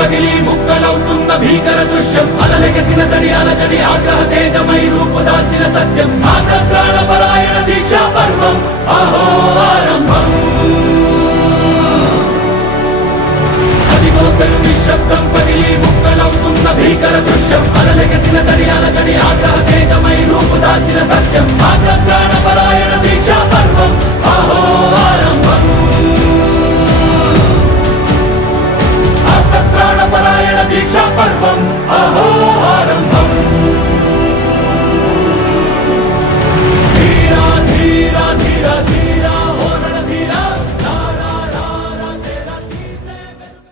పగిలి ముక్కలవుతున్న భీకర దృశ్యం అలలెగసిన తడి అలజడి ఆగ్రహ తేజమై రూపుదాల్చిన సత్యం ఆగ్రత్రాణ పరాయణ దీక్షా పర్వం అహో ఆరంభం అదిగో పెను నిశ్శబ్దం పగిలి ముక్కలవుతున్న భీకర దృశ్యం అలలెగసిన తడి అలజడి ఆగ్రహ తేజమై రూపుదాల్చిన సత్యం ఆగ్రత్రాణ పరాయణ దీక్షా పర్వం అహో